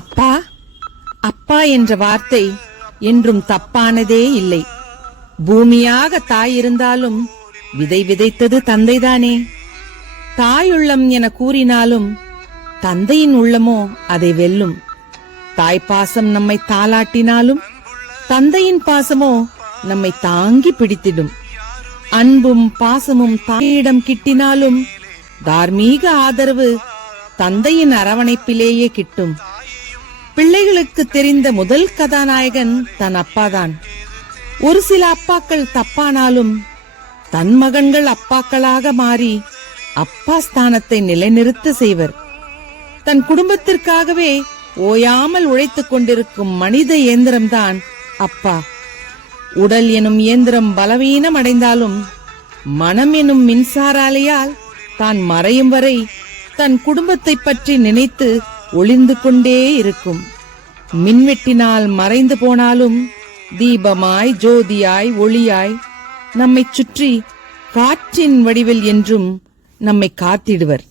அப்பா அப்பா என்ற வார்த்தை என்றும் தப்பானதே இல்லை. பூமியாக தாய் இருந்தாலும் விதை விதைத்தது தந்தைதானே. தாயுள்ளம் என கூறினாலும் தந்தையின் உள்ளமோ அதை வெல்லும். தாய்ப்பாசம் நம்மை தாளாட்டினாலும் தந்தையின் பாசமோ நம்மை தாங்கி பிடித்திடும். அன்பும் பாசமும் தாயிடம் கிட்டினாலும் தார்மீக ஆதரவு தந்தையின் அரவணைப்பிலேயே கிட்டும். பிள்ளைகளுக்கு தெரிந்த முதல் கதாநாயகன் தன் அப்பாதான். ஒரு சில அப்பாக்கள் தப்பானாலும் தன் மகன்கள் அப்பாக்களாக மாறி அப்பா ஸ்தானத்தை நிலைநிறுத்த செய்வர். தன் குடும்பத்திற்காகவே ஓயாமல் உழைத்துக் கொண்டிருக்கும் மனித இயந்திரம்தான் அப்பா. உடல் எனும் இயந்திரம் பலவீனம் அடைந்தாலும் மனம் எனும் மின்சார அலையால் தான் மறையும் வரை தன் குடும்பத்தை பற்றி நினைத்து ஒளிந்து கொண்டே இருக்கும். மின்வெட்டினால் மறைந்து போனாலும் தீபமாய் ஜோதியாய் ஒளியாய் நம்மைச் சுற்றி காற்றின் வடிவில் என்றும் நம்மை காத்திடுவர்.